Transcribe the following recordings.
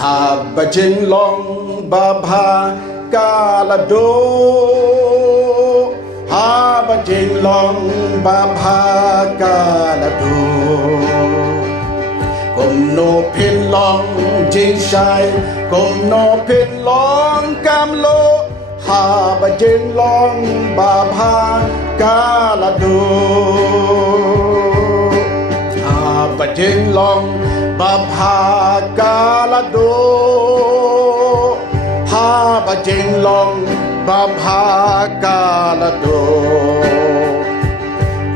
หาบจิงลองบาบากาลาโดหาบจิงลองบาบากาลาโดกมโนพินลองจิงชัยกมโนพินลองกำโลหาบจิงลองบาบากาลาโดหาบจิงลองบาบากาลาโดหาบจิงลองบาบากาลาโด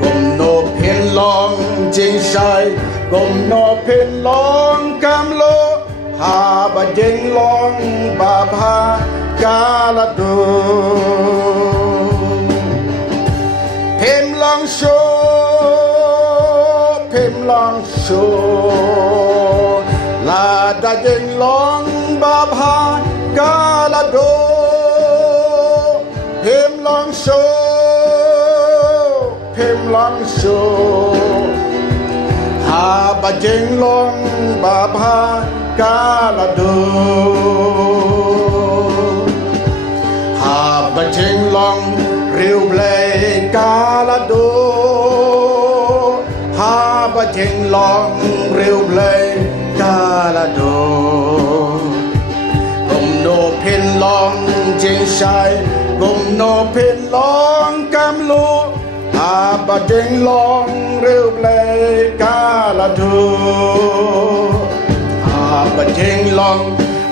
กมโนพินลองจิงชัยกมโนพินลองกำโลหาบจิงลองบาบากาลาโดพิมลองโชพิมลองโชลาดาจิงลองบาบากาลาโดพิมลองโชพิมลองโชหาบจิงลองบาบากาลาโดหาบจิงลองริวเบลกาลาโดหาบจิงลองริวเบลกาลาโดกมโนพินลองจิงชัยกมโนพินลองกำลูหาบจิงลองริวเบลกาลาโดหาบจิงลอง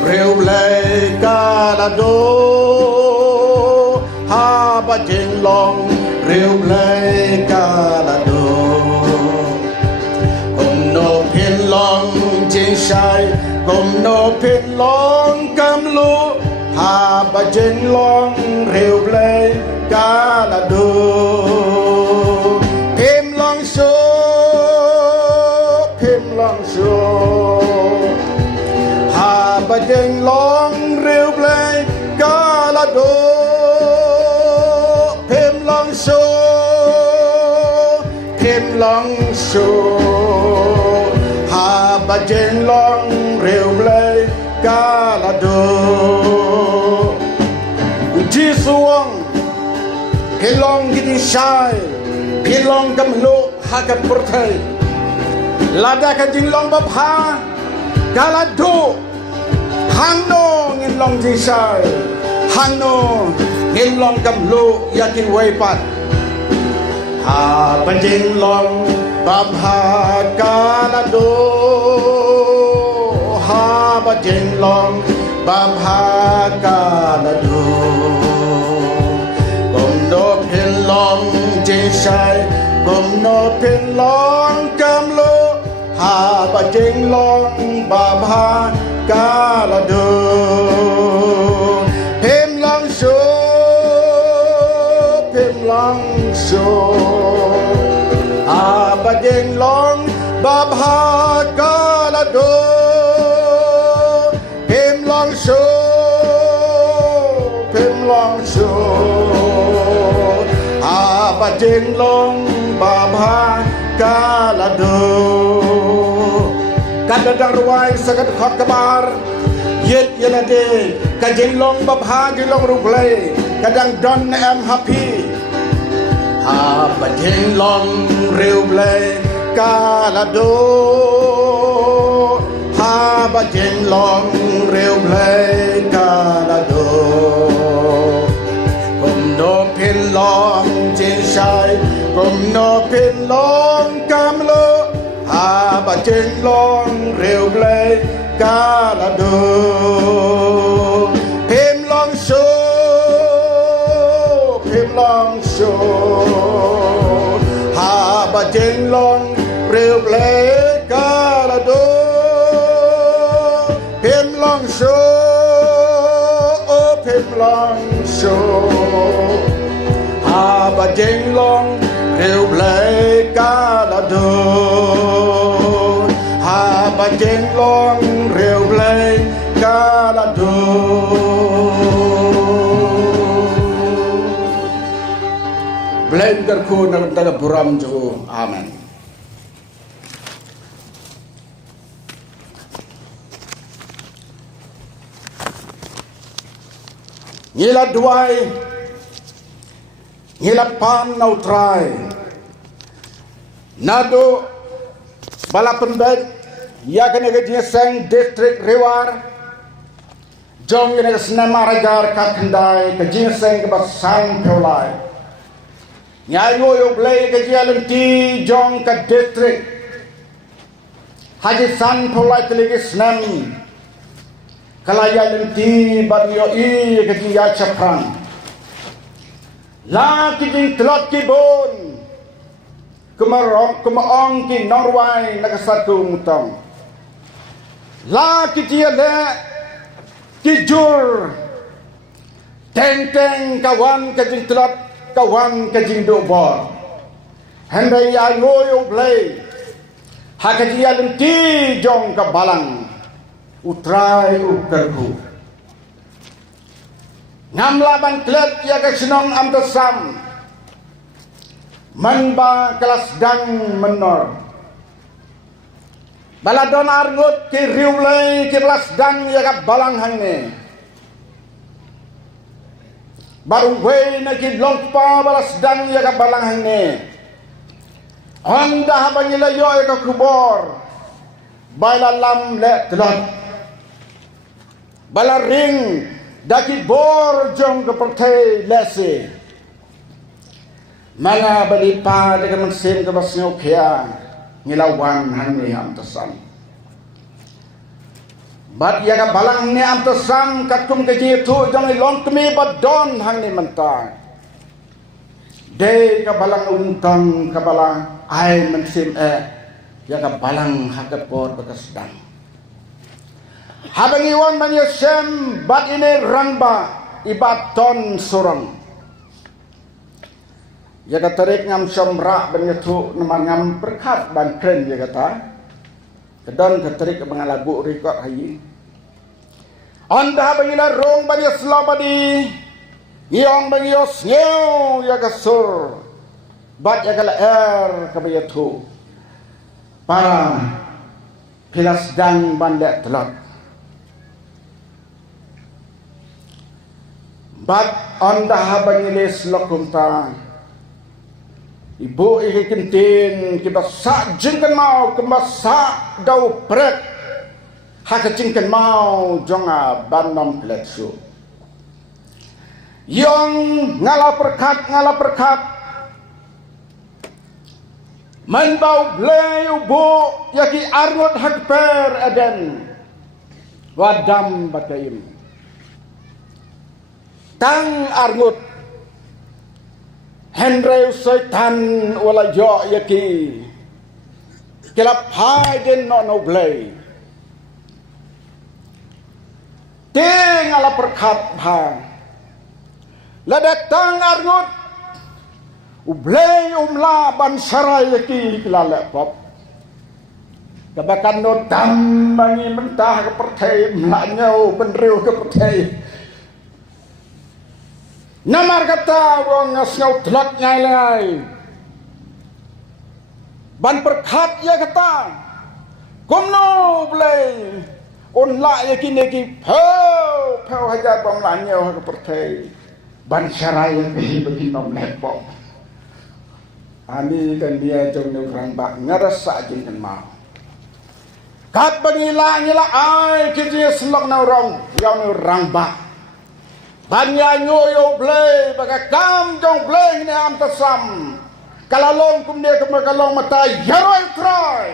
ริวเบลกาลาโดหาบจิงลองริวเบลกาลาโดกมโนพินลองจิงชัยกมโนพินลองกำลูหาบจิงลองริวเบลกาลาโดพิมลองโชพิมลองโชหาบจิงลองริวเบลกาลาโดพิมลองโชพิมลองโชหาบจิงลองริวเบลกาลาโดจีสวงพิลองกิติชัยพิลองกำโลหากปรเทยลาดากจิงลองบพากาลาโดฮังโนเงินลองจิงชัยฮังโนเงินลองกำโลยากิไวปัดหาบจิงลองบพากาลาโดหาบจิงลองบพากาลาโดกมโนพินลองจิงชัยกมโนพินลองกำโลหาบจิงลองบพากาลาโดพิมลองโชพิมลองโชหาบจิงลองบพากาลาโดพิมลองโชพิมลองโชหาบจิงลองบพากาลาโดกันดังรวยสกัดขอดกบาร์เย็ดยันเดกันจิงลองบพาจิงลองรูปเลยกันดังดอนแอมฮับพีหาบจิงลองริวเลยกาลาโดหาบจิงลองริวเลยกาลาโดกมโนพินลองจิงชัยกมโนพินลองกำโลหาบจิงลองริวเลยกาลาโดพิมลองโชพิมลองโชหาบจิงลองริวเลยกาลาโดพิมลองโชพิมลองโชหาบจิงลองริวเลยกาลาโดหาบจิงลองริวเลยกาลาโดเบลนเดอร์คูนันตะบุรัมจูอาเมน ngila duai ngila pan nautrai nado balapan bed ya kena gajinya seng distrik rewar jong kena senama rajar kakendai gajinya seng kebasan peulai nyayo yo Blei gajinya lenti jong ke distrik haji san peulai teligi senam kalaya lenti badio i gajinya caprang la kijing telot kibon kumaong ki Norway nagasatu mutong la kijia le kijur teng kawan kajing telot kawan kajing dobor hendai ya ngoyo Blei hakajia lenti jong ka balang utrai ukerku ngamlaban klet ya ka senong amtasam manba kelas dang menor baladon argut ki riulai ki kelas dang ya ka balang hangne baru we na ki lompa balas dang ya ka balang hangne honda habangila yo ya ka kubor balalam le telot balaring daki bor jong ke pertai lese Mala balipa dengan mesin ke basnya ukia ngilawan hani amtasan. Bat ya ka balang ni amtasan katum ke jitu jang ilong kemi badon hani mentang. De ka balang untang ka balang ai mesin ya ka balang hakapor bekasdang. Habang iwan man yasem bat ini rangba ibaton surang. Ya kata tarik ngam somrak ban yatu nama ngam perkat ban kren ya kata kedon katarik mengalabu rekod hayi anda bangila rong ban yaslabadi iong bang yos nyeu ya kasur bat ya kala kabayatu para pilas dang bandak telot bat anda bangilis lokumta Ibu ikintin kibasak jingkan mau kembasak dau prek haka jingkan mau jonga banom pletsu yong ngala perkat manbau Blei ubu yaki arngot hakper aden wadam batayim tang arngot Henry Satan wala yo yaki kelap hai den no Blei ting ala perkat bang la datang arngut Blei umla ban sarai yaki kilala pop kabakan no dam mangi mentah ke pertai mlanyau benriu ke pertai Namar kata wong ngasngau telak nyai ban perkat ya kata kumno Blei unla yakin peu hajar bang lanyau ke pertai ban sarai yang bagi nom lepok ami kan dia jong ne rang bak ngarasa jin kan mau kat bangila ngila ai kiji selok na rong yaw ne rang bak Banya ngoyo Blei baka kam jong Blei ni amtasam kalalong kumde kemakalong mata yaroi try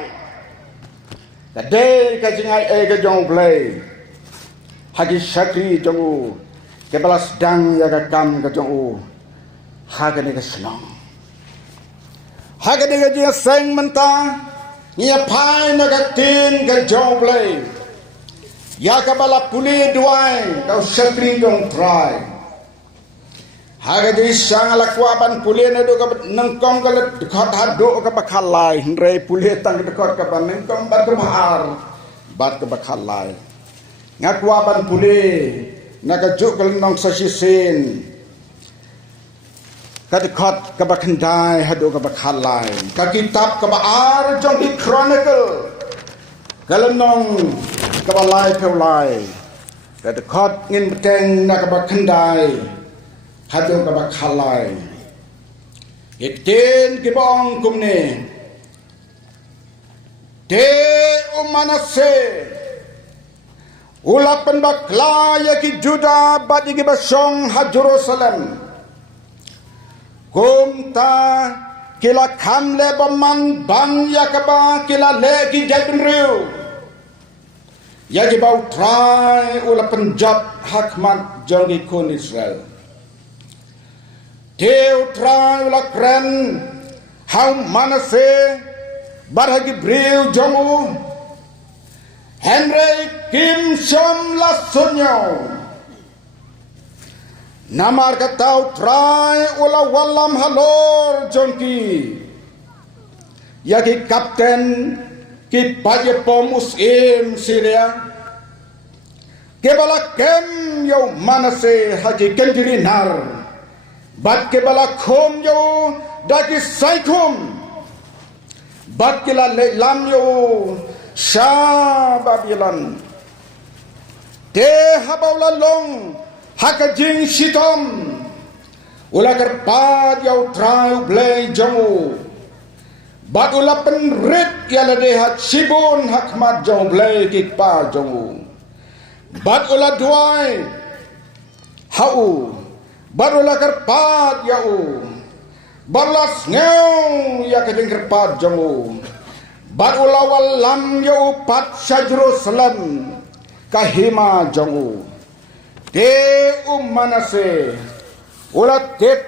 kade kajingai ke jong Blei haji syakri jong ke balas dang ya ka kam ke jong hagane ke senang hagane ke jing seng menta nia pai na ka tin ke jong Blei ya kabala puli duai kau syakri dong try haga jadi sang ala kuaban puli na do ka nangkong ka dekat hado ka bakalai hre puli tang dekat ka nangkong bat ka bahar bat ka bakalai ngakuaban puli nagajuk ka nang sasisin ka dekat ka bakandai hado ka bakalai ka kitab ka baar jong di chronicle kalanong kabalai peulai kata khot ngin beteng nak ba kendai hadu ka ba khalai iten ki bong kumne te umanase ulapan bakla ya ki Juda badi ki basong ha Jerusalem kumta kila kamle baman ban ya kaba kila le ki jai Briew ya ki bau try ulapan jab hakmat jongi kun Israel teu try ula kren hau manase barhagi Briew jongu Henry Kim Shom Lasunyo namar katau try ula walam halor jonki yaki kapten ki paje pomus Syria kebala kem yo manase haji kendiri nar bat kebala khom yo daki saikum bat kila lam yo Shah Babylon te habaula long hakajing shitom ula kerpad yau trau Blei jongu bat ula penrit yala dehat sibun hakmat jong Blei kikpa jongu bat ula duai hau bat ula kerpad yau balas ngeu ya kajing kerpad jongu bat ula walam yau pat sa Jerusalem kahima jongu te manase ula tip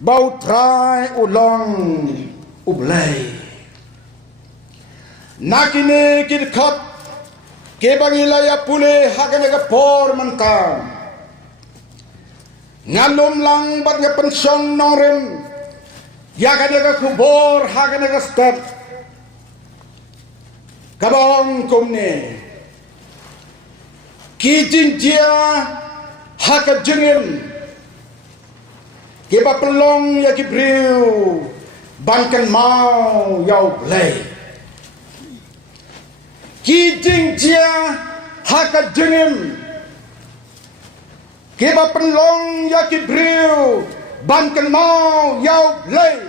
bau try ulong Blei nakine kidkap ke bangila ya pule hakane ka por manta ngalum lang bat nga pensyon nongrim ya kane ka kubor hakane ka step kabong kumne ki Jingjia haka jengim kiba Pynlong ya ki Briew bankan mau yau Blei ki Jingjia haka jengim kiba Pynlong ya ki Briew bankan mau yau Blei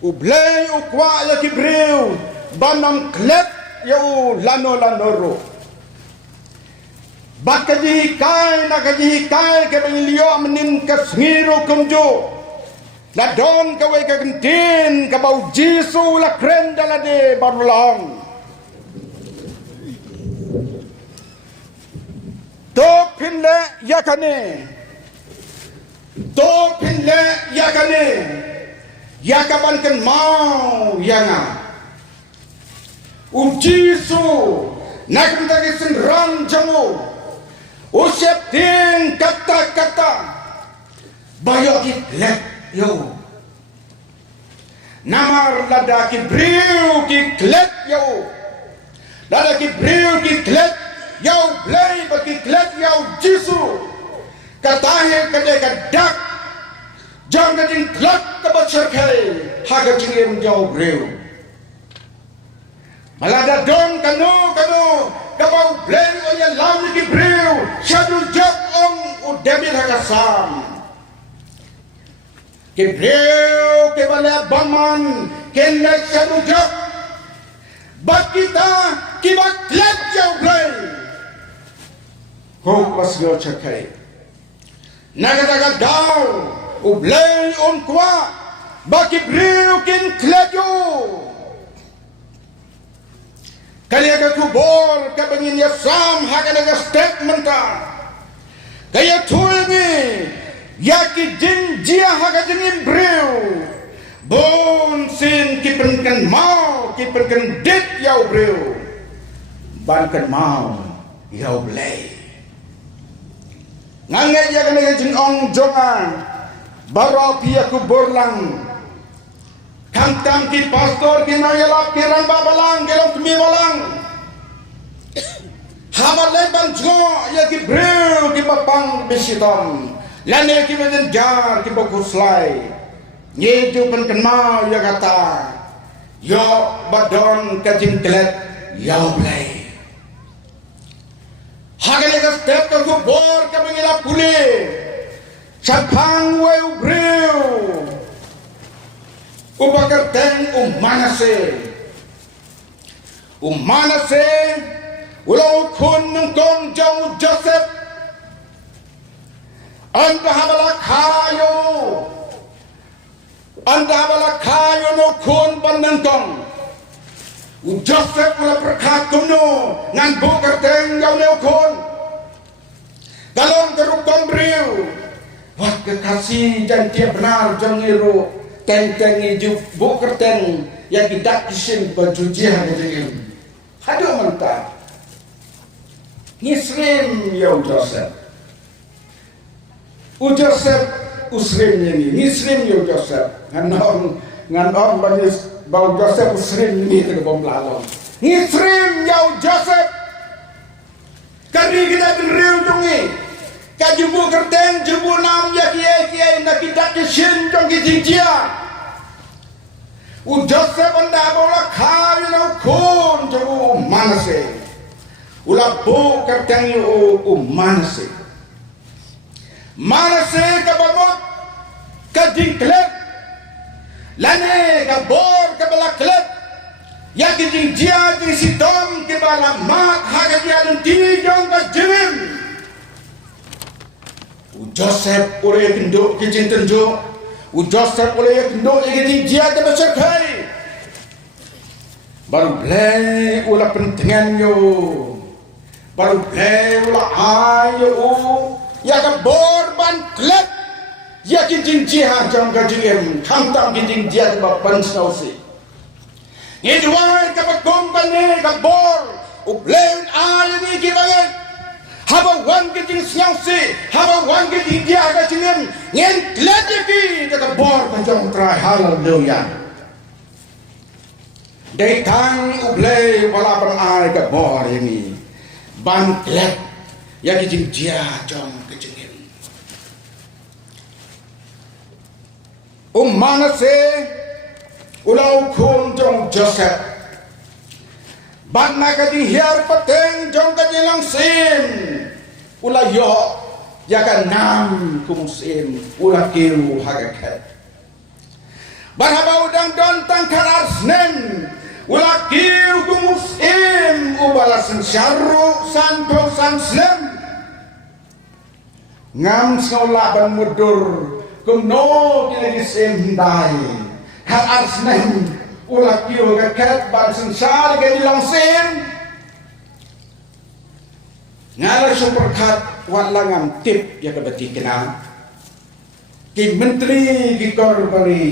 Blei ukwa ya ki Briew banam klet yau lano bakaji kai nakaji kai ke bangilio menin ke sngiro kumjo la don ka we ka kentin ka bau Jisu la kren dala de barulong to pinle yakane yakaban kan mau yanga Jisu nak menjadi senran jamu usep ting kata-kata bayo kiklet yo namar lada ki Briew kiklet yo lada ki Briew kiklet yo Blei kiklet yo Jisu katahe kade kadak jang kading klak kabachar kai haga jingim yo Briew malada don kanu kabau Blei o ya lam ki Briew shadu jak om udebit hakasam ki Briew ke bala baman kenne shadu jak bat kita ki baklet ya Blei ho mas yo chakai nagadaga daw o Blei on kwa baki Briew kin klejo kaya ka kubor ka bangin ya sam hakana ka statement kaya tulni yaki Jingjia haka jengin Briew bon sin kipenkan mau kipenkan dit yau Briew bankan mau yau Blei ngangai ya kana jeng ong jonga baro pia kubor lang Kantang ki pastor ki nayalap ki ran babalang gelong kemi walang hamar leban jo ya ki Briew ki papang bisitom lane ki meden jar ki bokuslai nyeju pen kenma ya kata yo badon kajing klet ya Blei Hagale ka step ka bor ka bangila puli. Sapang way Briew. Upakarteng Umanase ulang kun ng kong jong Joseph. Anda habala kayo no kun panentong. Joseph wala perkatuno ngan bukarteng yaw no kun. Dalong kerukong Briew. Wah kekasih jantia benar jong iro. Teng-teng iju bukarteng yang tidak kisim berjujian dengan. Aduh mentah. Ngisrim yaw Joseph. Joseph usrim ini, ngisrim yaw Joseph. Ngan banis bau Joseph usrim ini ke bom lalong. Ngisrim yaw Joseph. Kari kita beriu jungi. Kajubu kerteng jubu nam ya kiai nak kita kisim jong Jingjia. Joseph anda bola kayu na kun jubu manase. Ula bu kerteng yu manase. Manase kabamot kadingklet. Lane kabor kabalaklet. Ya Jingjia di sidom kibalamat hagadian tijong kajirim. Joseph oleh kenduk kicin tenjuk. Joseph oleh kenduk Jingjia ke berserkai. Baru Blei ulah pentingannya. Baru Blei ulah ayo. Ya ke borban klet. Ya Jingjia jam kajim. Hantam Jingjia ke bapan senausi. Ngidwai ke berkompani ke bor. Blei ayo ni kibangan. Haba wan kiting senausi. Haba wan kiting dia ke cingin. Ngen klet lagi. Kata bor panjang terai haleluya. Datang Blei walapan ai ke bor ini. Ban klet. Ya Jingjia jom ke cingin. Manase. Ulau kun jong Joseph. Ban na kadi hiar pateng jong kadi langsim. Ula yo yakan nam kumusim. Ula kiu hagaket. Ban haba udang dontang kararsnen. Ula kiu kumusim. Ubalasan syaru santo sanslem. Ngam sekolah mudur. Kumno kini disim hindai. Kararsnen. Ulah kiu kaget ban sensar ke dilangsin. Ngala superkat walangam tip ya kebeti kena. Ki menteri ki korbari.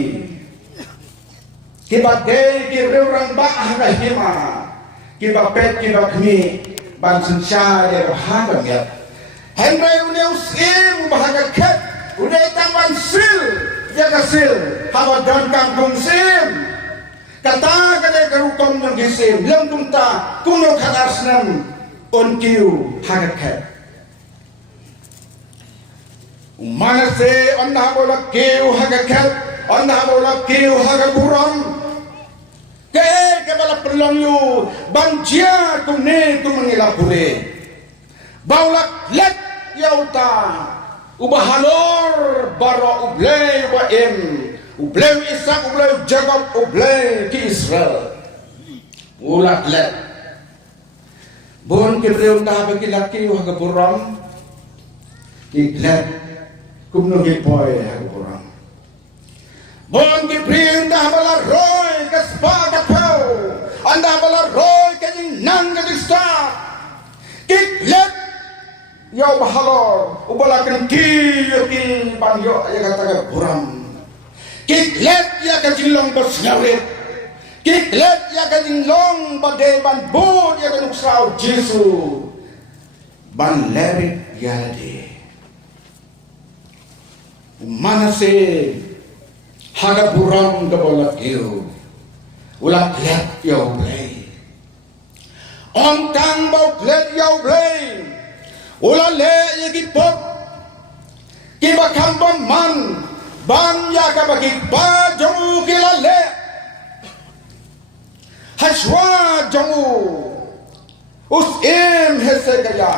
Ki badai ki reurang bah ka hima. Ki bapet ki bakmi ban sensar ya bahagam ya. Henry uneusim bahaga ket. Unai tamban sil ya kasil. Hawa dan kangkung sim. Kata kerukom yang gisim lembung ta kuno kanarsnam on kiu hagaket. Manase anda bola kiu hagaket, anda bola kiu hagaburam. Ke bala Pynlong yu banjia kumne kumengilapure. Baulak let yauta ubahalor baro Blei wa em. Blei Ishak, Blei Jacob, Blei ki Israel. Ulat let. Bon ke Briew dah bagi laki wah keburam. Ki let. Kumno ki boy keburam. Bon ke Briew dah bala roy ke spa kapau. Anda bala roy ke nang ke dista. Ki let. Yau bahalor. Ubala ken ki banyo ya kata keburam. Kiklet ya ka Jinglong Pohsngap. Kiklet ya ka Jinglong badai ban bud ya ka nuksau Jesu. Ban lerit ya de. Manase haga burang ka bola kiu. Ula klet ya Blei. Ong tang bau klet ya Blei. Ula le ya ki pop. Ki bakam man. Ban ya ka bagi ba jongu kilale. Hashwa jongu. Us im hese kaya.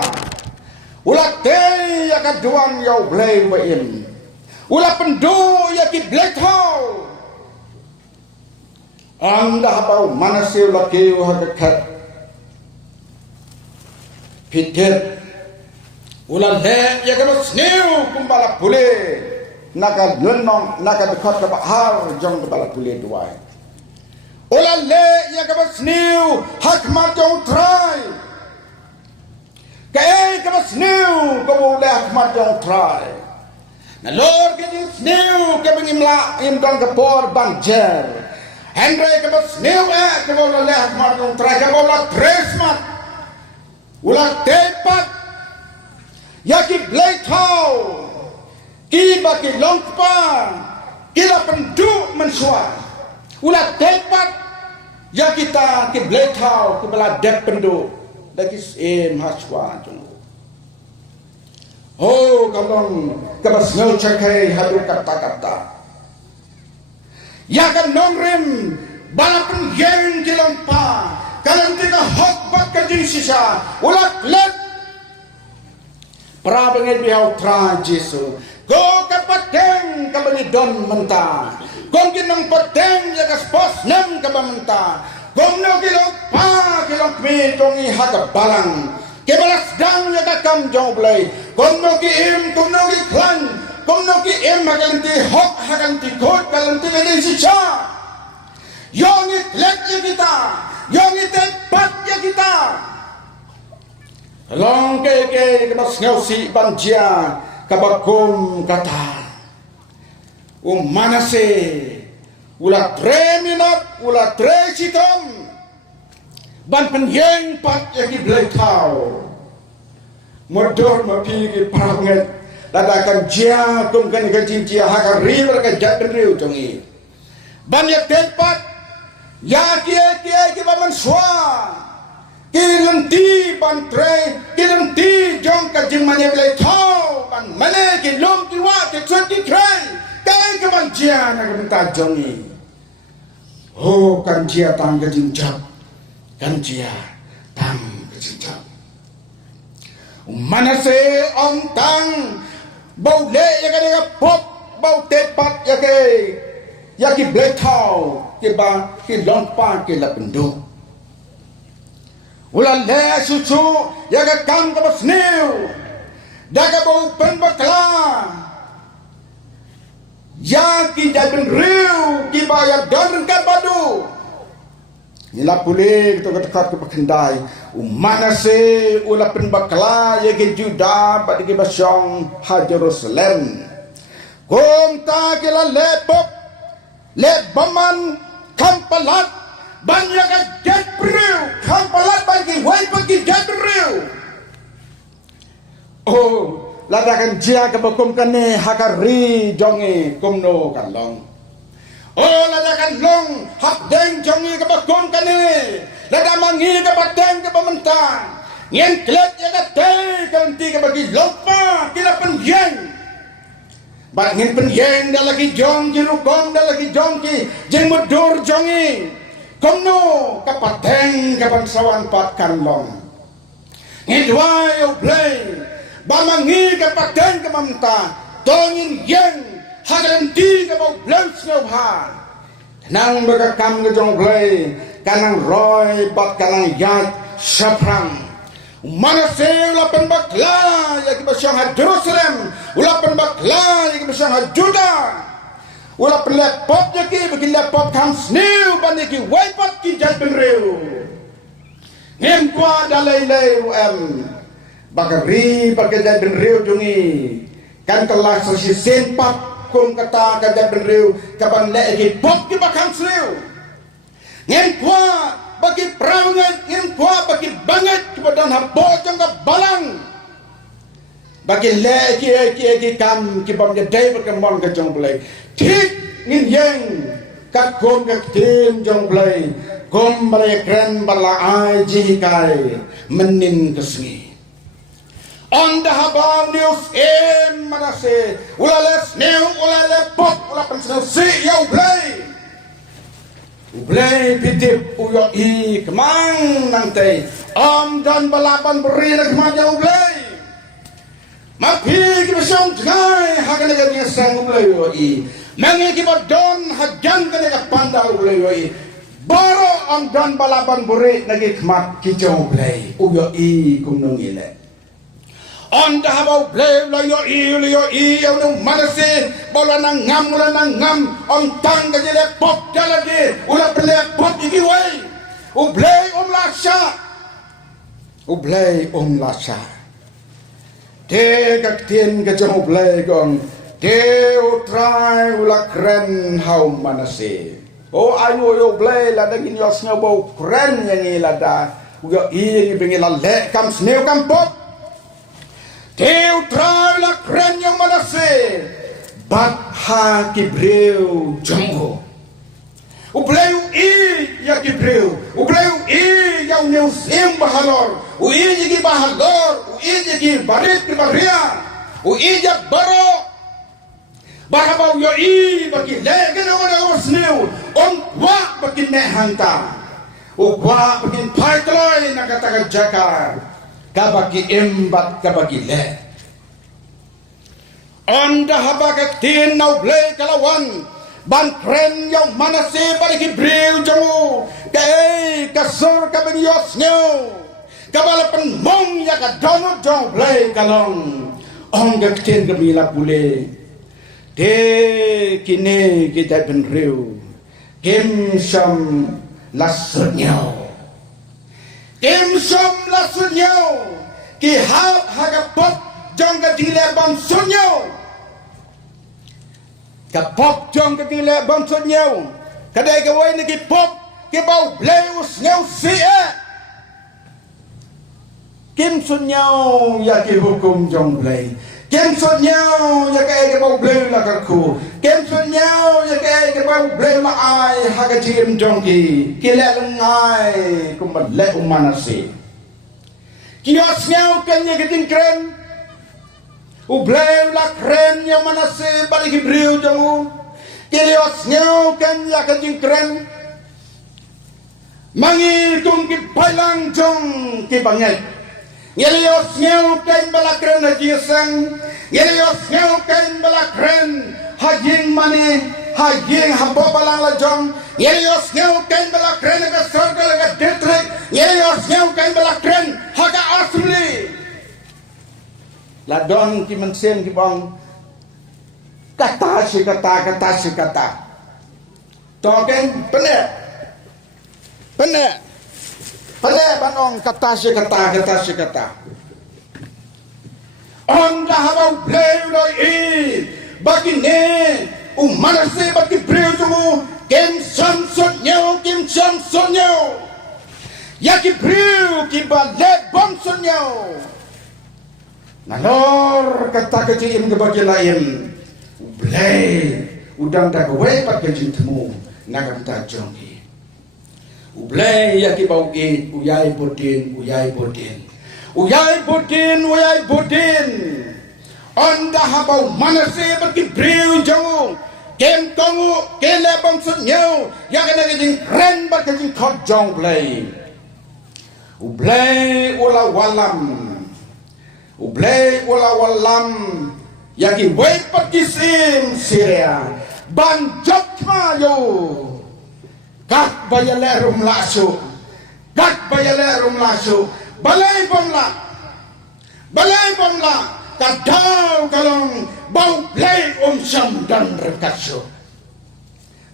Ulah te ya kaduan ya Blei baim. Ulah pendu ya ki Blei tau. Anda bau mana sih ulah ke hakikat. Pitet. Ulah le ya ka sniu kumbala pule. Naka nonong naka dekat ke bahar jong kepala pule duai. Ulah le ya ka sniu hakmat jong try. Kaya ka sniu ko boleh hakmat jong try. Na lor ke sniu ke bangimla imdang ke por banjer. Henry ke sniu ke boleh hakmat jong try ke boleh tresmat. Ulah tepat ya ki Blei tau. Kiba ki longpa kila penduk mensuai. Ulah tepat ya kita ki Blei tau ki bala dep penduk lagi em haswa jong. Oh kalong kabas ngau cakai hadu kata-kata. Ya kan nongrim bala penyen ki longpa kalang tika hokbat ka jing sisa ulah let prabengai bihau tra Jesu. Go ke peteng ke bani don mentah. Gong kinong peteng ya ke Pohsngap ke mentah. Gong no kilong pa kilong kmi tongi haga balang. Ke balas dang ya ke kam jong Blei. Gong no ki im gong no ki klan. Gong no ki im haganti hok haganti kot haganti ngani sisa. Yong it let ya kita. Yong it tepat ya kita. Long ke mas ngau si banjia kabakum kata mana se ulah 3 minit ulah 3 sitom ban penyeng pat yang Blei tau modor mapi ki paranget ladakan jia kum kan ka jingjia haka river ka jat Briew jongi ban ya tempat ya ki baman swa kilenti bantre kilenti jong ka jingmane Blei tau ban mane ki lom ki wa ki chut ki trai kai ka ban jia na ka minta jongi oh kan jia tang ka jingjap kan jia tang ka jingjap mana se om tang bau le ya ka pop bau tepat ya ki Blei tau ki ba ki lompa ki la penduk. Ulah le susu ya ka kam ka sniu daga bau pen bakla ya ki jaben Briew ki bayar dan ka badu ila pule to ka dekat ke pakendai mana se ulah pen bakla ya ki juda badi ki basyong ha Jerusalem kom ta ki la lepop le baman kampalat banyak jet Briew kampalat bagi wai bagi jet Briew. Oh ladakan jia ke bakum kane hakari jongi kumno kalong. Oh ladakan long hak deng jongi ke bakum kane ladamangi ke bateng ke pementang ngien klet ya ke te kanti ke bagi lompa kila penyen bat ngin penyen dah lagi jong jirukom dah lagi jong ki jeng mudur jongi kumno kapateng kabangsawan pat kanlong ngidwai o Blei bamangi kapateng kamamta tongin yang haganti ka bau Blei snobha nang bagakam ke jong Blei kanang roy bat kanang yat saprang mana se ulapan bakla ya ki basyang ha Jerusalem ulapan bakla ya ki basyang ha Juda ulah pelepop je ki bagi lepop kam sniu bani ki waipat ki jat Briew ngem kwa dalai bagari bagi jat Briew jungi kan kelas si senpat kum kata ka jat Briew kaban le ki pop ki bakam sniu ngem kwa bagi perangai ngem kwa bagi banget kepada habo jang ka balang bagi le ki kam ki bam je dai bakam ka jong Blei ठीक nin yang kat kom ka tim jong Blei kom balai kren bala ai ji kai menin kesni on the habang news manase ulales new ulale pop ulapan si yo Blei pitip uyo i kemang nanti dan balapan beri nak kemang yo Blei Mapi kita syong jangai hakan lagi dia sang Blei i. Mangi kita don hajan kena ke pandau Blei i. Baru ang don balaban burik lagi kemat kicau Blei. Uyo i kumnung ile. Onda habau Blei lo yo i yang nung manasi bola nang ngam ang tang ke jele pop dalade ulah beli pop iki wei. U Blei Blei lasha. Te kaktin ke jong Blei gong te utrai ulah keren hau manasi. Oh ayo yo Blei la dagin yo sneu bau keren yang ni lada. Uyo i ni bengi la le kam sneu kam pop. Teu trala keren yang mana se bat ha ki Briew jonggo u Blei i ya ki Briew u Blei i ya uneu sim bahalor u i ji bahalor u i ji barit ki baria u i ja baro barabau yo i bagi legen ona osneu on wa bagi nehanta u wa bagi paitloi nakata jakar kabagi embat kabagi le. Onda habak tin nau Blei kalawan ban kren yang mana se balik Briew jamu kai kasur kabagi yosneu kabala pen mong ya ka dono jong Blei kalong onga tin kabila pule de kini kita pen Briew kim sam lasnyau Kim som la sunyo ki haga pop jong ka dile bang sunyo ka pop jong ka dile bang sunyo kadai ka wai ni ki pop ki bau Blei usnyau si Kim sunyo ya ki hukum jong Blei Kim sunyo ya ka bau Blei la ka ku Kim sunyo ya ka bau Blei ma ai haga jim jong ki le lengai kum le manasi kios nyau kan ya kitin kren u Blei la kren yang manasi balik Briew jamu kios nyau kan ya kitin kren mangi tung ki Pynlong jong ki bangai ngelios nyau kan bala kren haji sang ngelios nyau kan bala kren hajing mani hajing habo balang la jong ngelios nyau kan bala kren ka circle ka district ngelios nyau kan bala kren haga asli la don ki mensen ki bang kata si kata token pene banong kata si kata onda habau Blei lo i bagi ne manase bagi Briew tumu kim sonyo ya ki Briew ki balet bom sonyo nalor kata kecil ke bagi lain Blei udang dak we pat kecil temu nakam ta jongi Blei ya ki bau ki uyai bodin onda habau manase bagi Briew jamu kem tongu kele bom sunyo ya kena jing keren bagi jing khot jong Blei ula walam ya ki wei pakisim Syria ban jokma yo kat bayale rum lasu balai bomla kadau kalong bau Blei syam dan rekatsu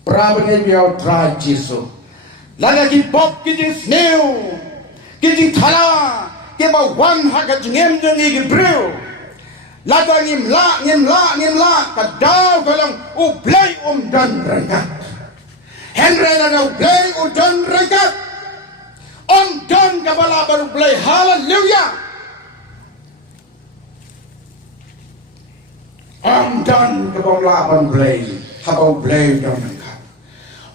prabengi biau trai jisu lala ki pop ki jing sneu ki jing thala ki bau wan haga jingem jeng ki Briew lada ngimla kadau kalong Blei dan rekat Henry na Blei dan rekat dan kabala baru Blei haleluya dan kebawlaban Blei habau Blei dan rekat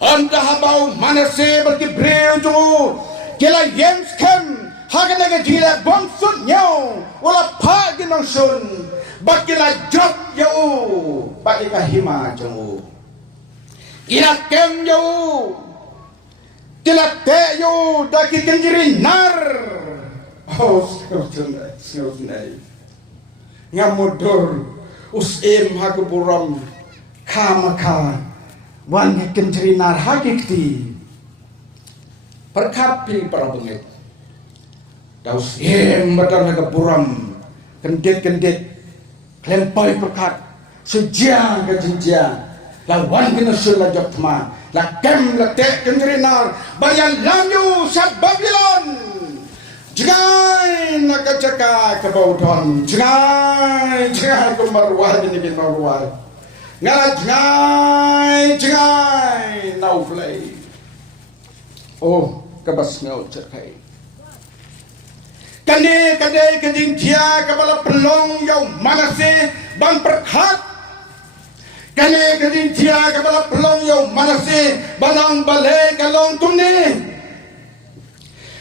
anda habau manase bagi Briew tu kila yems kem haga naga jila bangsun nyau wala pa ginang sun bakila job yau bakila hima jauh kila kem yau kila te yau daki kenjiri nar oh senai ngamudur usim hakuburam kamaka wan kenjrinar hakikti perkapi para bengit daus badar hakuburam kendit lempai perkat sejak ke jingjia lawan kena sula jokma la kem la tek kenjrinar bayan lanyu sat Babylon jangan nak cakap ke baudon, jangan ke marwah ini ke marwah, ngalah jangan nau Blei, oh kebas ngau cerkai, kande Jingjia kepala Pynlong yang mana se ban perkat, kande Jingjia kepala Pynlong yang mana se banang Blei kalong tune.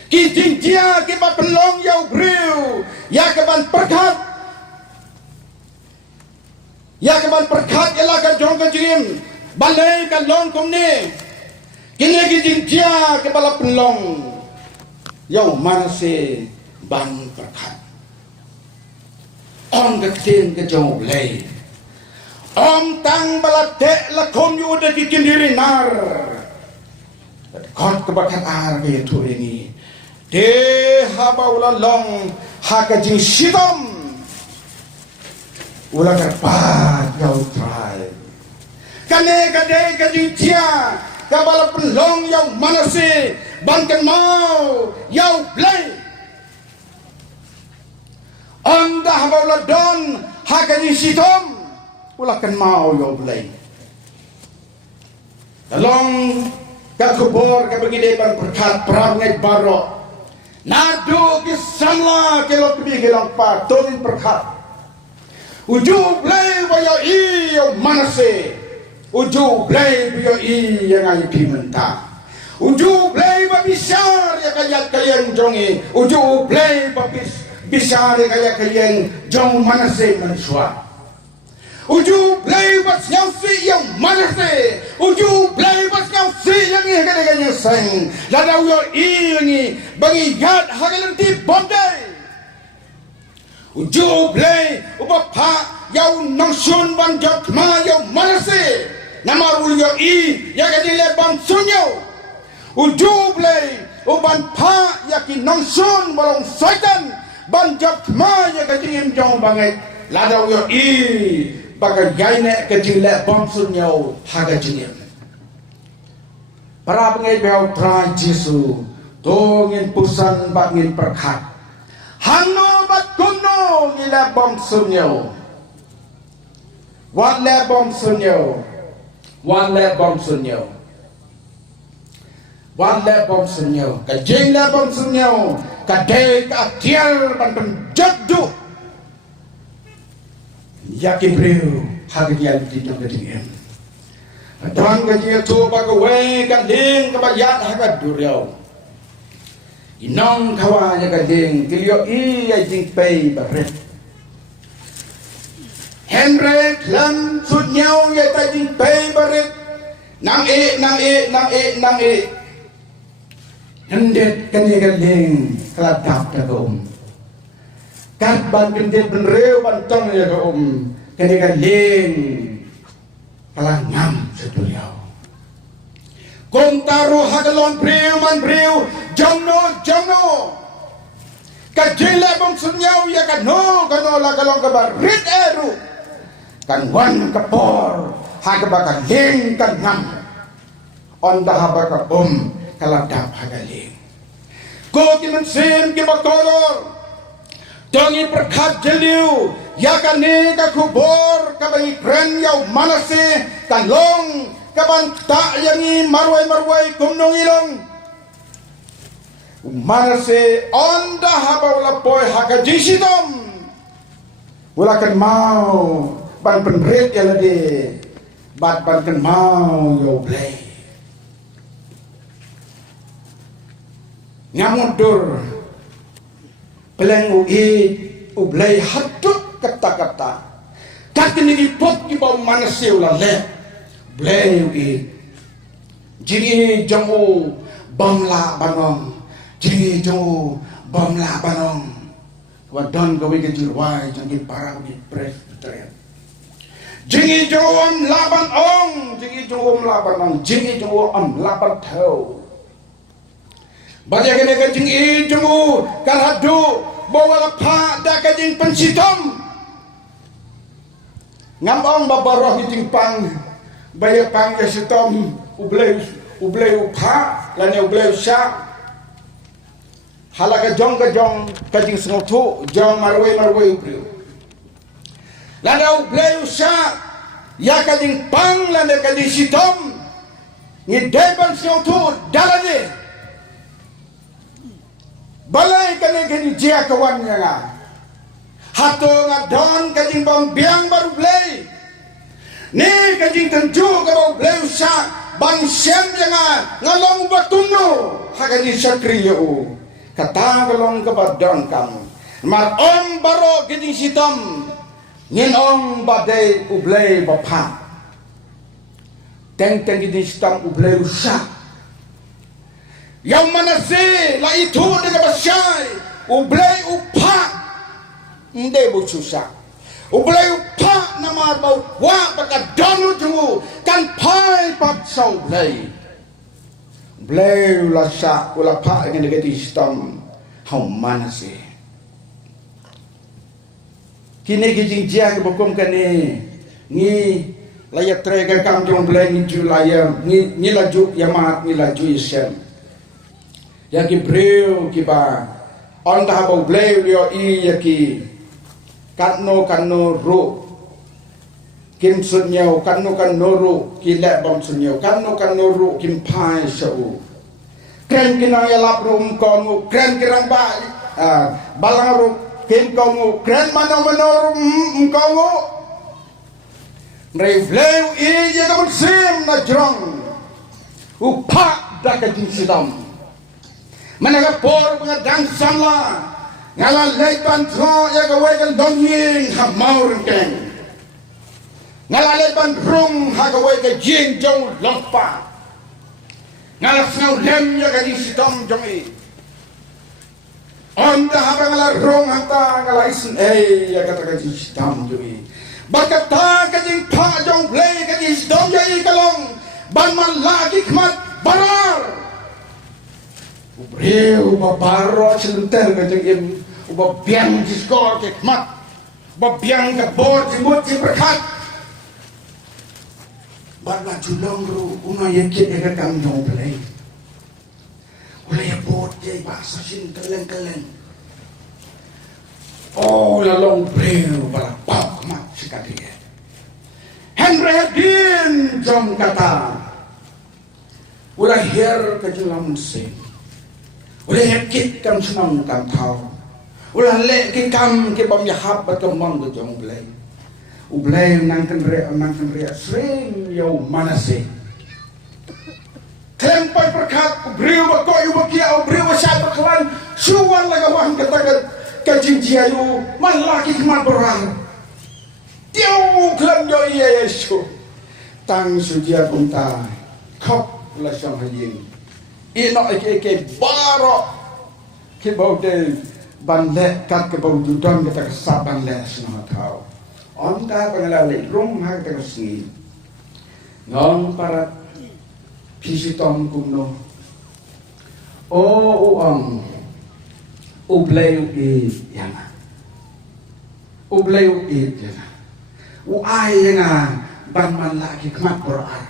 Ki Jingjia ki ba Pynlong yau Briew ya ke ban perkat ialah ka jong ka jim balai ka long kum ni kini ki Jingjia ke bala Pynlong yau mana se ban perkat on ka tin ka jong Blei om tang bala te la kom yu de ki kindiri nar kot ka bakat ar ke tu ini de haba ula long haka jing sidom ula karpat yau trai kane ka Jingjia kabala Pynlong yau manase bankan mau yau Blei anda haba ula don haka jing sidom ula kan mau yau Blei long ka kubor ka begide ban perkat perang ngai barok nadu kisamla kelo kebi kelang pa tolin perkat uju Blei bayo i yo manase uju Blei bayo i yang ai pimenta uju Blei babisar ya kaya kalian jongi uju Blei babisar ya kaya kalian jong manase manusia uju Blei bas yang si yang manase uju Blei bas yang si yang ini kadang-kadang sang lada uyo ini bagi yad hagalenti bondai uju Blei ubapa yau nangsun ban jatma yau manase nama uyo i yang kadile ban sunyo uju Blei uban pa yakin nangsun balong saitan ban jatma yang kadile jong bangai lada uyo i bagai gaine kecilnya bangsun nyau haga jenim. Para pengai bau trai Jesu, dongin pusan bangin perkat. Hano bat kuno ngila bangsun nyau. Wan le bangsun nyau. Wan le bangsun nyau. Wan le bangsun nyau. Kajing le bangsun nyau. Kadai ka tiar bantam jaddu. Yakin Briew hagian di dalam ketinggian. Dan ketinggian tu bagawe kanding kebayat haga duriau. Inong kawanya kanding kilio iya jingpei baret. Henry lam sunyau ya ta jingpei baret. Nang e. Hendet kanding keladap dagom. Kat ban kendet benreu ban tong ya ke ketika ling kalang ngam setuliau kong taruh hagalon Briew man Briew jomno kajile bang sunyau ya kan no la kalong kabar rit eru kan wan kapor hagabaka ling kan ngam onda habaka kaladap hagaling ko kiman sin kibakolor Dongi perkat jeliu, ya kan ni ka kubor ka bangi kren yau manase kan long ka ban tak yangi marwai kumnong ilong manase onda haba wala boy haka jisidom wala kan mau ban penret ya lade ban kan mau yo Blei ngamundur peleng Blei hadut kata-kata tak ni pop ki bom manase ula le Blei jiri jango bom la banong jiri jango bom la banong wadon gawe ke jirwai jangki parang di presbyterian jingi jom laban ong jingi jom laban ong jingi jom laban tau baca kene ke jingi jom kalhadu bawa pa da ke jing pensitom ngam ong babaroh jing pang baya pang ya sitom ublei upha lane ublei sya halaka jong kajing sengotu jong marwe ublei lana ublei sya ya kajing pang lana kajing sitom ni deban sengotu dalane balai kene jia kawan nga hato ngadon kajing bang biang baru ublei ni kajing tenju ka ublei sya bang siam nga ngalong batuno hakajing sakriyo kata galong kabadon kamu mar om baro giding sitam ngin om badai ublei bapa teng giding sitam ublei usah yang mana se la itu dengan basyai ublei upa nde bususa ublei upa nama bau wa bakadonu tu kan pai pat sau ublei Blei ulasa ulapa dengan negati sistem hau mana sih? Kini Jingjia ke bukum kene ni layak terega kam jong Blei ni julayam ni laju yamat ni laju isem. Yang ki Briew kiba on dah bau Blei lio I yaki kanno ru kim sunyau kanno ru kilek bom sunyau kanno ru kim pai sau kren kinang yalap rum kongu kren kirang ba balang ru kim kongu kren mano rum kongu mrei Blei I ye kabul sim na jrong upak da ka jing sidam managa por pengadang samla ngala leipan tro ya ka wegan donging ha maureng keng ngalale ban rung hagawai ke jing jong lompa ngala ngau lem ya ka sitom jong I onda haba ngala rung hanta ngala isin ya kata ka sitom jong I bakata ka jing pa jong Blei ka sitom jong I kalong ban man lagi khmat barar Briew babaro senter ka jing uba biang jiskor ke khmat uba biang ka bor jimut berkat Barla julong ru una yekit eka kam jong Blei ulay bot jay basa sin kaleng oh lalong Briew bala pau mat sikadiye Henry Hadin jong kata ulay her ka julang sin ulay yekit kam senang kam tau ulay le ki kam ki pamyahap batamang ka jong Blei Blei nang tenre sering yau mana sih tempai perkat Briew bakoy bakia Briew syat berkelan suwan lagawan kata ka Jingjia yu man laki keman berang tiau kelan yo Yesu tang sujia punta kop la sang hayin ino eke baro ke bau de ban le kat ke bau dudon kata kesaban le semua tahu Onta pengalali rung hak terusni ngong para pisitom kuno uang Blei I yana Blei I yana uai yana ban man lagi kemat berar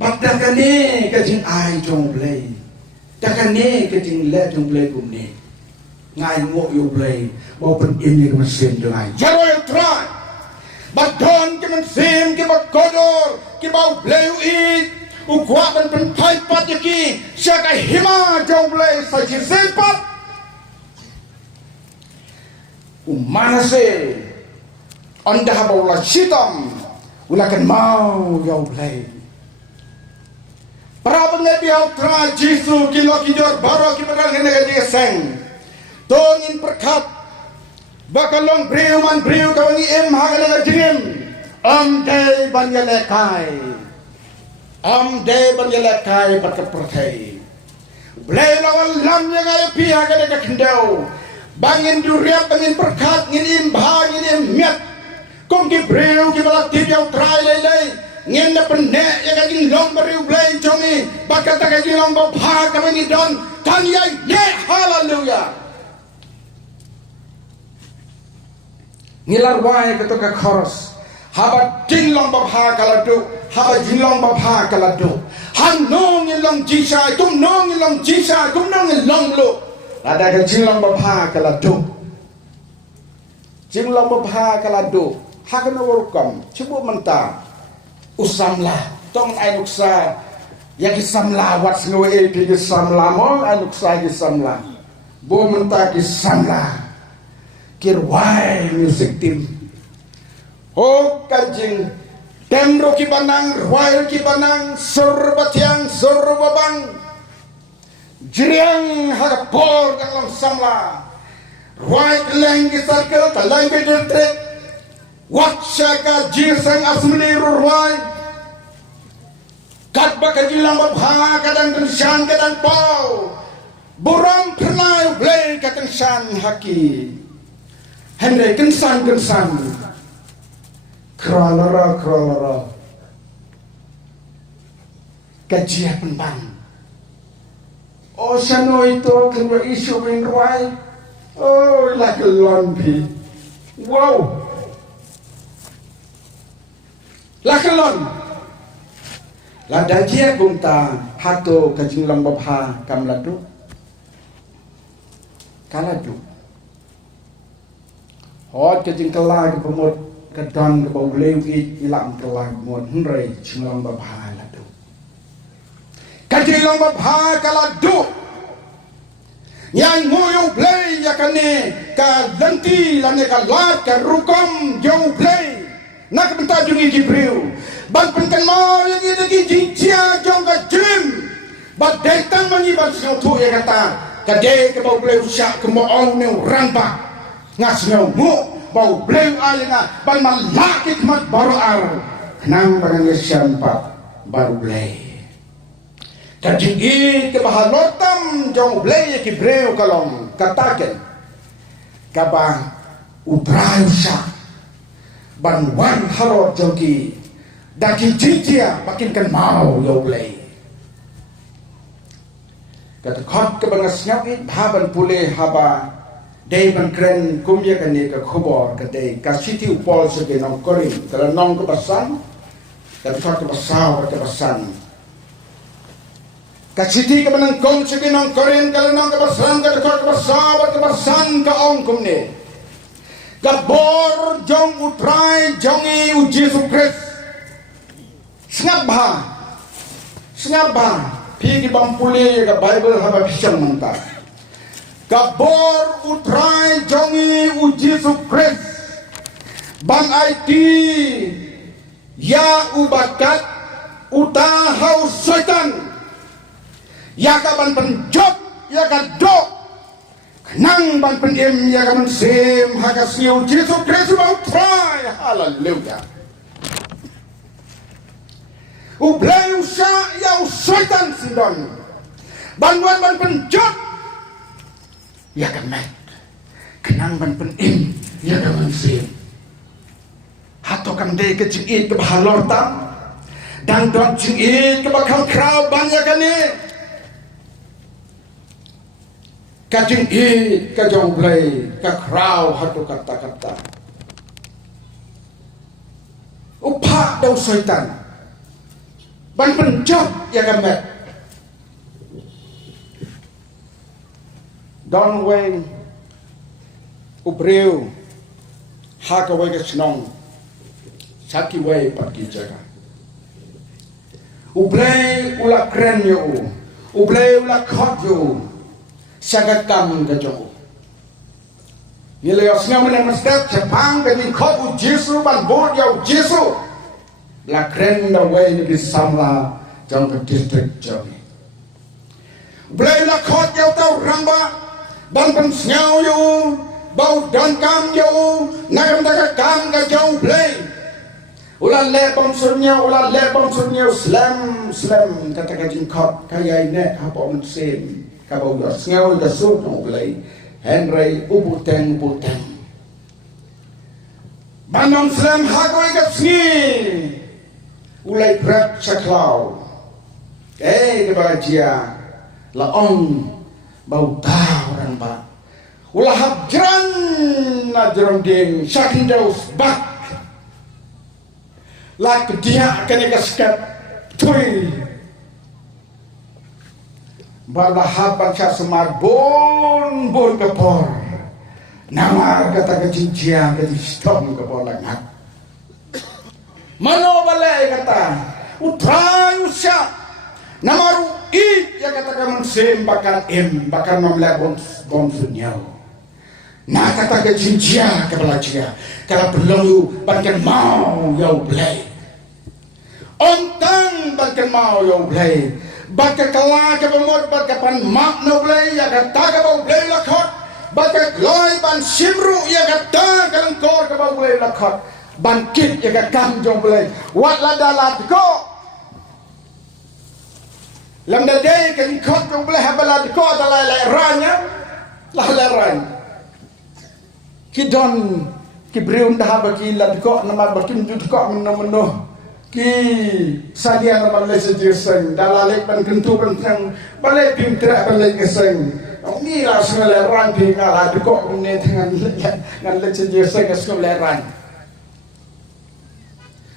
bakda kane kajing ai jong Blei dakane kajing le jong Blei kumne ngai ngok yo Blei mau pen ini kemesin dengan jaro yang try badon kemesin ke bakodor ke bau Blei I ukwa dan pen paipat yaki syaka hima jong Blei saji sepat umana se anda bau la sitam ulakan mau yo Blei para pengepi au tra jisu kilo kijor baro ki padang hene ga seng tongin perkat bakalong Briew kawangi hagala jingim day banyalekai perkat pertai Blei lawan lam yang ay piha kada kendau bangin duriat, bangin perkat, ngin imba, ngin miat. Kong ki Briew ki bala tipiau trai lei ngin na pendek ya ka Jinglong Briew Blei jongi bakata ka Jinglong ba pha ka ni don kan yai ne hallelujah ngilar wai ka to ka chorus haba Jinglong ba pha ka la do haba Jinglong ba pha ka la do han no ngilong ji sai tum no ngilong ji sai tum no ngilong lo ada ka Jinglong ba pha ka la do Jinglong ba pha ka la do hakana warukam cibu menta usamla tong ai nuksa ya ki samla wat sno e pi ki samla mo ai nuksa ki samla bo menta ki samla kirwai music team ho kajing temro ki banang rwai ki banang surbatiang surbabang jiriang ha por kang samla rwai leng ki circle ka leng ki district Waksaka jirsang asmini rurwai kat baka Jinglong ba pha kadang kensan kadang pau buram Pynlong Blei ka kensan haki hende kensan kralera kajia penbang oh sano itu kena isu minruai oh like a lumpi wow lakalon la dajia kunta hato ka Jinglong ba pha kam ladu kaladu hot ka jingkala ka pamot ka dan ka Blei ki ilam kala mod hunrei Jinglong ba pha ladu ka Jinglong ba pha kaladu yang ngoyo Blei yakane ka lanti lane ka lat ka rukom jong Blei nak bentar jungi ki Briew ban penkan mau yang ini ki Jingjia jong ka jim bat datang mangi ban sio tu ya kata kade ke bau Blei syak ke mo ong ne ramba ngas ne mu bau Blei alina ban malaki mat baru ar nang bangang siampa baru Blei kajing i ke bahalotam jong Blei ki Briew kalong kataken kabang ubrayu syak ban wan harot joki daki Jingjia makin kan mau yo Blei kata khot ke bangas nyapit haban pule haba dei ban kren kumya kan ne ka khobor ka dei ka city upol se ke nong korin kala nong ke basan kata khot ke basaw ke basan ka city ke banang kom se ke nong korin kala nong ke basan kata khot ke basaw ke basan ka ong kumne Gabor jong utrai jongi u Yesus Kristus snabha pigi bampule ga Bible haba pisang manta Gabor utrai jongi u Yesus Kristus bang IT ya ubakat utahau setan ya ka ban penjot ya ka dok nang ban pendim ya kaman sim hakasiu Yesus Kristus mau try hallelujah u Blei usah ya setan sidon ban penjot ya kaman kenang ban pendim ya kaman sim hato kam de ke jingit ke bahalortam dan don jingit ke bakal krau banyak kali kajing i kajong Blei ka krau hatu kata-kata upak daw setan ban penjot ya kamet don way u Briew haka way ka snong saki way pagi jaga u Blei ula kren yo u Blei ula khot yo sagat kam ka jong nilai osnya men mastat Jepang beni khobu Yesu ban bod yau Yesu la kren da way ni samla jong ka district jong Blei la khot yau tau ramba ban ban snyau yo bau dan kam yo nagam da kam ka jong Blei ulah le bom surnya slam kata ka jing khot kaya ne apa men sem kabau da snyau da su no Blei Henry ubuteng. Banong slam hagoi kat sni. Ulai prep saklau. Kebahagia. Laong bau tahu orang ba. Ulah habjran najram ding sakindaus bak. Lak dia kena kaskat tui. Bala haban sa semar bon kepor. Namar kata ke Jingjia ke distom kepor langat. Mano balai kata utrai usya. Namaru i ya kata kaman sem bakar bakar mamla bon sunyau. Nah kata ke Jingjia ke belajar. Kalau belum you bahkan mau yau Blei. Ontang bahkan mau yau Blei. Bahkan kalah ke pemot bahkan pan mak no Blei ya kata ke bau Blei lakot. Bahkan loi ban simru ya kata ke lengkor ke bau Blei lakot. Bangkit ya kata kam jong Blei. Wat ladalat ko. Lam dadai ke lengkor jong Blei habalat ko adalah leranya. Lah leran. Kidon ki Briew dah bagi lad ko nama bakin dud ko meno ki sadia nama le sejesen dalale pan kentu pentang balai pintra balai keseng ni la semeleran di ngala ko ne dengan ngan le sejesen semeleran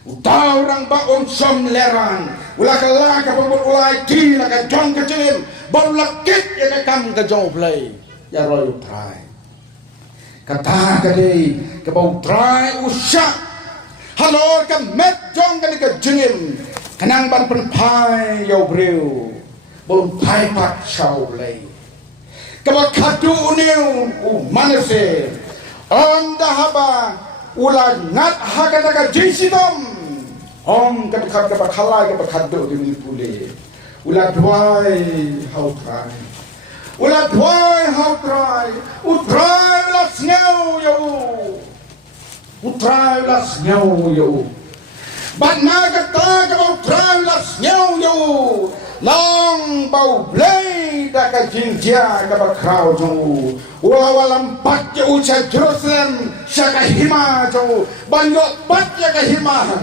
utau orang ba som leran ulah kala ka pembut ulai ti la ka jong kecil baru lakit ya ka kam ka jong Blei ya roy utrai kata kali ke bau trai usyak halo ke met jong kali ke jengim kenang ban penpai yau Briew belum pai pak shau Blei ke bau kadu uniu manase onda haba ulah ngat hakata ke jinsidom om ke bakhalai ke bakadu di pule ulah duai hau trai ulah dwai hau trai utrai la sneu yo utrai la sneu yo ban naga ta ka utrai la sneu yo long bau Blei da ka Jingjia ka ba krau jo walam pat yo cha Jerusalem saka hima jo ban yo pat ya ka hima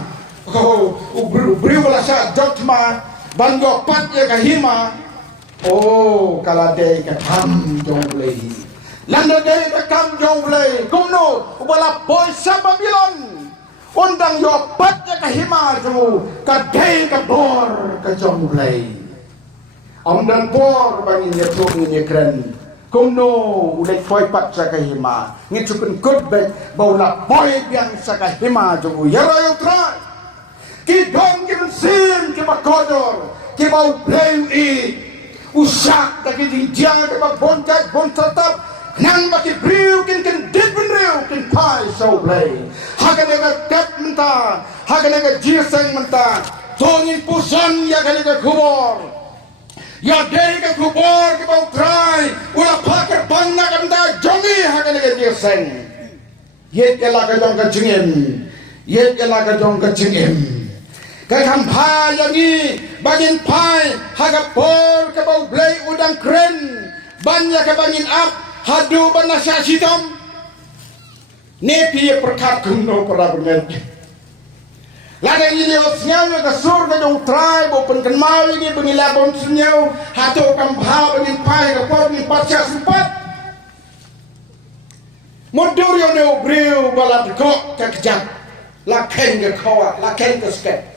Briew la sa dotma ban yo pat ya ka hima. Oh, kalau dia ketam jong Blei, landa dia ketam jong Blei, kumno, ubala Pohsngap Babylon, undang yo patnya ke hima tu, kadai ke bor ke jong Blei, undang bor bagi nyetuk nyekren, kumno, ulai koi pat ke hima, ngicukun kutbek, baula boy yang ke hima tu, ya royal try, kidong kimsim kibakodor, kibau Blei usak daki Jingjia ke bak boncat tetap nang baki Briew kin dit Briew kin pai so Blei haga nega tep menta haga nega jirseng menta tongin pusan ya kali ke kubor ya dei ke kubor ke bau trai ula pakar panna kamta jongi haga nega jirseng yet ela ka jong ka jingim yet ela ka jong ka jingim kakam pai yang ni bagin pai haga por ke bau Blei udang keren banyak ke bangin ap hadu banasa sitom nepi perkat kuno para benet lada ini osnyau ke sur ke dong trai bo pen kenmau ini bengila bon senyau hatu kampa bagin pai ke por ni pasca sempat mundur yo ne Briew balad kok kejap la ken ke kawa la ken ke skep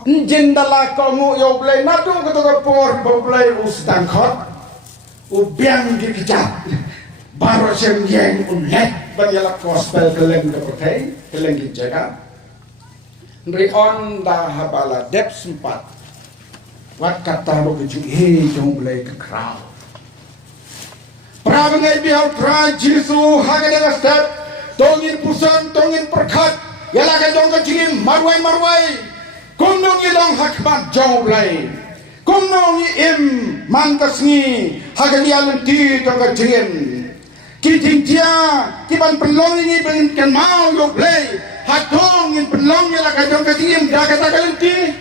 jendala kamu yo Blei nadu ketua por Blei ustan khot ubiang dikejap baru semyeng unet banyalak gospel keleng ke pertai keleng dijaga rion dah habala dep sempat wat kata lo keju jong Blei ke krau prabengai bihau tra Jisu haga step tongin pusan tongin perkat yala ka jong kejim marwai kumnong ilong hakmat jong Blei kumnong im mantas ni hagan yalan ti tong kejim ki Jingjia ki ban Pynlong ini bengen mau yo Blei hatong in Pynlong yala ka jong kejim da kata kalenti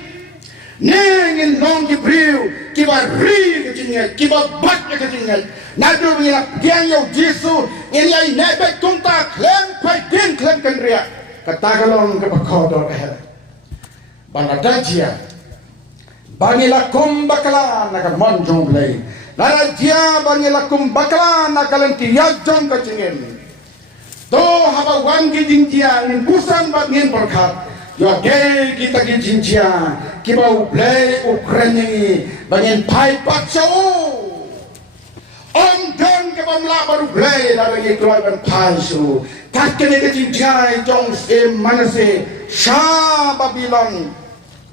Nengin long ki Briew, kiba ri ke jingai, kiba bat ke jingai. Nadu ngila giang yo Jisu, ngilai nebek kunta klem pai din klem kendria. Katagalong ke bakodo ke. Banadajia. Bangila kumbakala na monjong Blei. Larajia bangila kumbakala na kalanti yajong ke jingin. To haba wangi Jingjia ngin kusan bat ngin berkat. Yo gay kita ki Jingjia, kiba Blei Ukraini, bangin pai patso. Om dan kiba mla baru Blei la bagi keluar ban pai su. Kakene ki Jingjia jong se manase sha Babylon.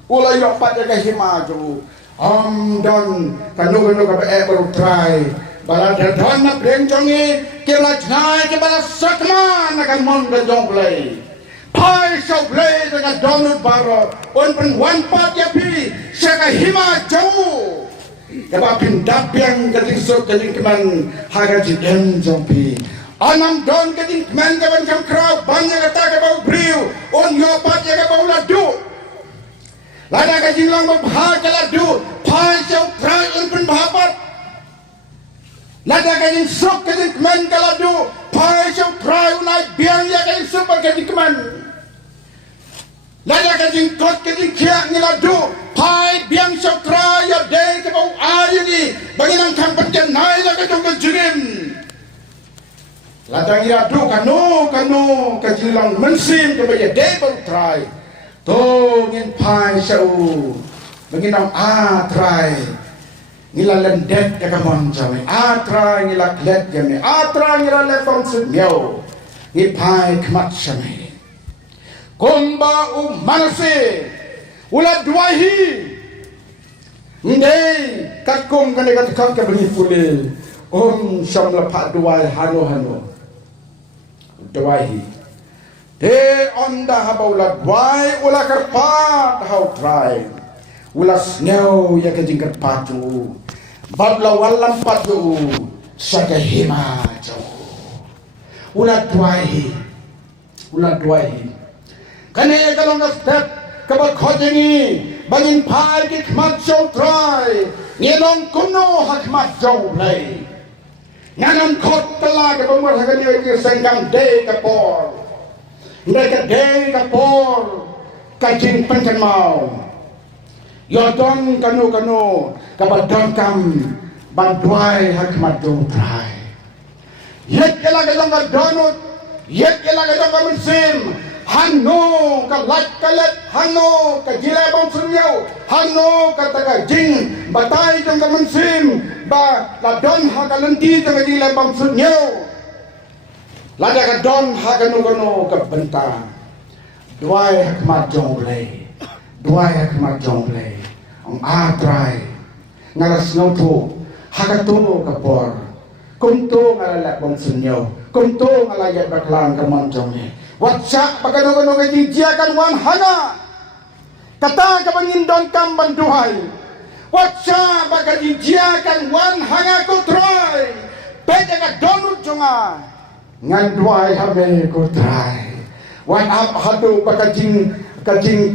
Ulai yo pada ke himaju. Om dan kanu ka baru try. Bala dan na breng jongi kila jnai ke bala sakma na kan mon ga jong Blei. Pai sa Blei dengan donut baro on pen one part ya pi saka hima jauh kaba pindap yang kading so kading keman haga jidem jampi anam don kading keman kaban kam kraw banya kata ke bau Briew on yo part ya ke bau ladu lada ka jinglang bha ke ladu pai sa try on pen bhapat lada ka jing sok kading keman ke ladu pai sa try unai biang ya kading super kading keman lada kading kot kading kia ngiladu pai biang sotra ya de ke bau ayu ni bagi nang kampat ke nai la ka jong jirim lada ngiladu kanu kajilang mensim ke bagi de bau try to ngin pai sau bagi nang try ngila lendet ke kamon jame try ngila klet jame try ngila lepong sumyo ngi pai kmat jame Komba manase ula duahi ndei kakom kane kat beri pule syam lepak duai hano duahi de onda haba ula duai ula karpat hau try ula snow ya kajing karpat tu babla walam patu saka hima jo ula duahi kane kalong step kabal khojengi bangin phai ki khmat chau try ngelong kuno hakmat chau Blei nganam khot tala ka bamar hagani ki sengkang de ka por ndeka de ka por ka jing penkan mau yo don kanu kabal don kam ban duai hakmat chau try yet kala ka dong donut yet kala ka dong mensim Hano ka lat kalet, hano ka gila bang sunyaw, hano ka taga jing, batay jang ka mansim, ba la don ha ka lenti taga gila bang sunyaw, lada ka don ha ka no ka benta, duay hakmat jong Blei, ang atray, ngaras ngaupo, ha ka tumo ka por, kumto ngalalak bang sunyaw, kumto ngalayat baklang ka manjong ni. Watsak pagkano-kano kay Jingjia kan wan hana kata kabangin don kam banduhay watsak pagka Jingjia kan wan hana ko try pwede ka donut junga nganduay hame ko try wan ap hatu pagka jing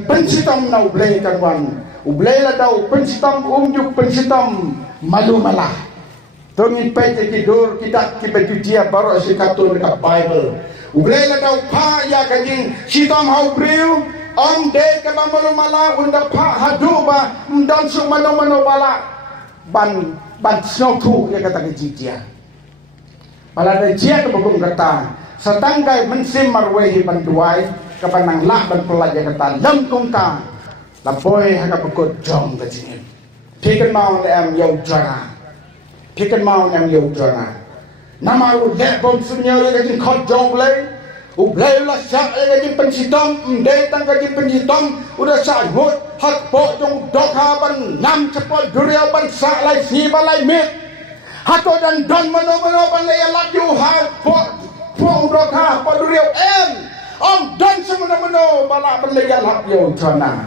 pensitam na Blei kan wan Blei la daw pensitam umjuk pensitam malumala tungin pwede tidur kita Jingjia baru asikatun ka Bible Blei la daw pa ya kajing sitam hau Briew om de ke bamalu mala unda pa hadu ba dan su mano bala ban snow tu ya kata Jingjia pala de jia ke bagong kata satanggai mensim marwehi banduai kapanang lah ban pelaja kata lengkong ka la boy ha ka pukut jong ka jing pikan mau le am yo jana nama udah bom sunya lagi khot jong Blei Blei la sa lagi pensitam ndai tang lagi pensitam udah sa hot hak po jong dokha ban nam cepol duria ban sa lai si balai mit hato dan don mano ban le laju ha po dokha po duria om don semana mano bala ban le lap yo chana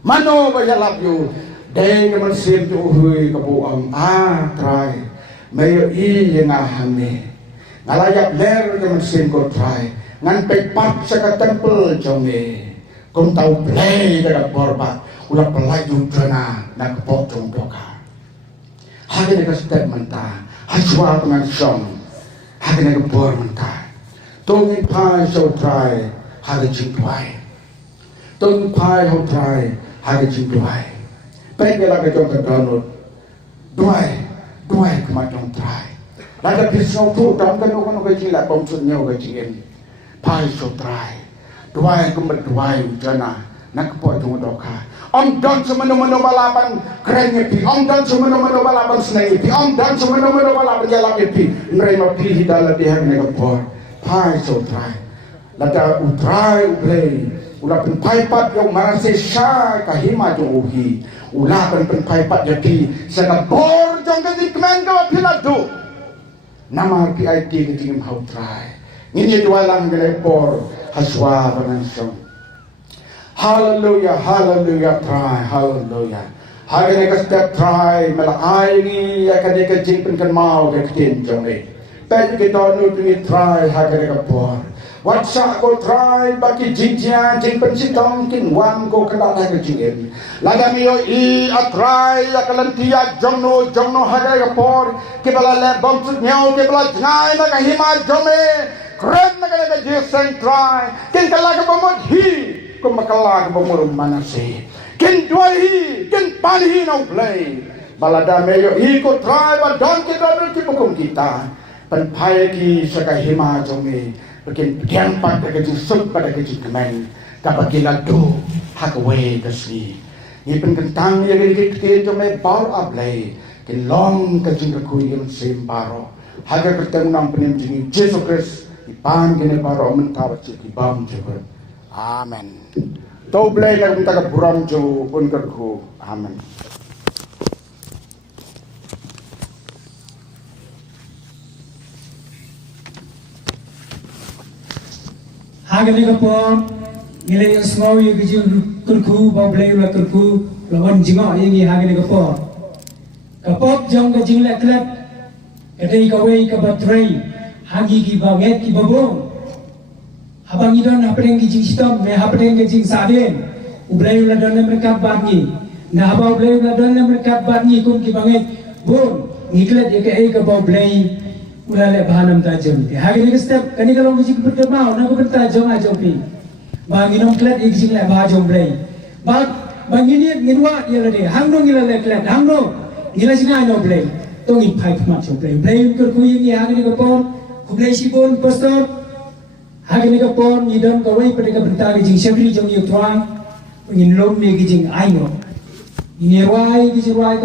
mano ba lap yo dei ke man sim tu hui ka bu try mayo yang ahame ngalayak ler ke mesin ko try ngan pe pat sa ka temple jome kum tau Blei daga borba ulah pelai jumtrana nak kepotong doka. Hagi nak step mentah, hajwa dengan song, hagi nak bor mentah. Tongi pai so try, hagi jingwai. Tongi pai ho try, hagi jingwai. Pengen lagi jom kedonut, dua kematong try. Lada pisau tu dalam kanu kecil, pomsutnya kecil. Pai so try, dua kemat dua jana nak kepotong doka. Om dan semena-mena balapan kerennya pi, om dan semena-mena balapan senang pi, om dan semena-mena balapan jalan pi. Mereka pi hidalah dia nak kepot. Pai so try, lada utrai Blei, ulah pen pat yang marase syai kahima jong uhi, ulah pen pat jadi sana bor jong kasi kemen kau piladu. Nama PIT ketingin hau try, ini dua lang gelai bor haswa pengansong. Hallelujah, hallelujah, try, hallelujah. Hari ni step try, malah hari ni akan dikejing pen mau deketin jong ni. Tapi kita nuti try hari ni kapor. Watsa ko try bagi Jingjia jing pensitong kin wan ko kena dah kejingin. Lada miyo try akalan tiya jongno hari kapor. Kibala le bangsu nyau kibala jangai na kahima jome. Keren na kena kejiseng try. Kin kala kapamot hi. Kumakala kapamurong manasi. Kin duahi, kin panhi na Blei. Balada miyo ko try badang kita berkipukum kita. Penpai ki sakahima jongi bikin diampat pada kecil sub pada kecil kemen dapat gila do hakwe kasih ni penkentang yang kita jongi bau ablei Pynlong kecil kekuyun sembaro haga ketemu nang penim jengi Yesus Kristus ipan kene baro mentawat cik ibam jebet amen tau Blei nak minta ke buram jo pun kerku amen. Hagani kapor nilai semua yang kecil kerku bau Blei ulah kerku lawan jengok ini hagani kapor kapop jong kecil lek kadai kawai kabatrai hagi ki banget ki babong habang idon hapeng ki jing sitom me hapeng ki jing saden Blei ulah don mereka bangi nah habang Blei ulah don mereka bangi kun ki banget bon ngiklet ya ke bau Blei ulah le bahanam tajam ti hari ni step kani kalau kecil bertemau nak bertajam aja pi bagi nom klet ikjing le bahajom Blei bang ini nginwa ya le hangno ngila le klet hangno ngila singa no Blei tongin pai pmat jo Blei kur ku ini hari ni kapon ku Blei sibon pastor hari ni kapon idam kawai pada berta ikjing sekri jong yu tuang ngin lom me ikjing aino ini ruai ikjing ruai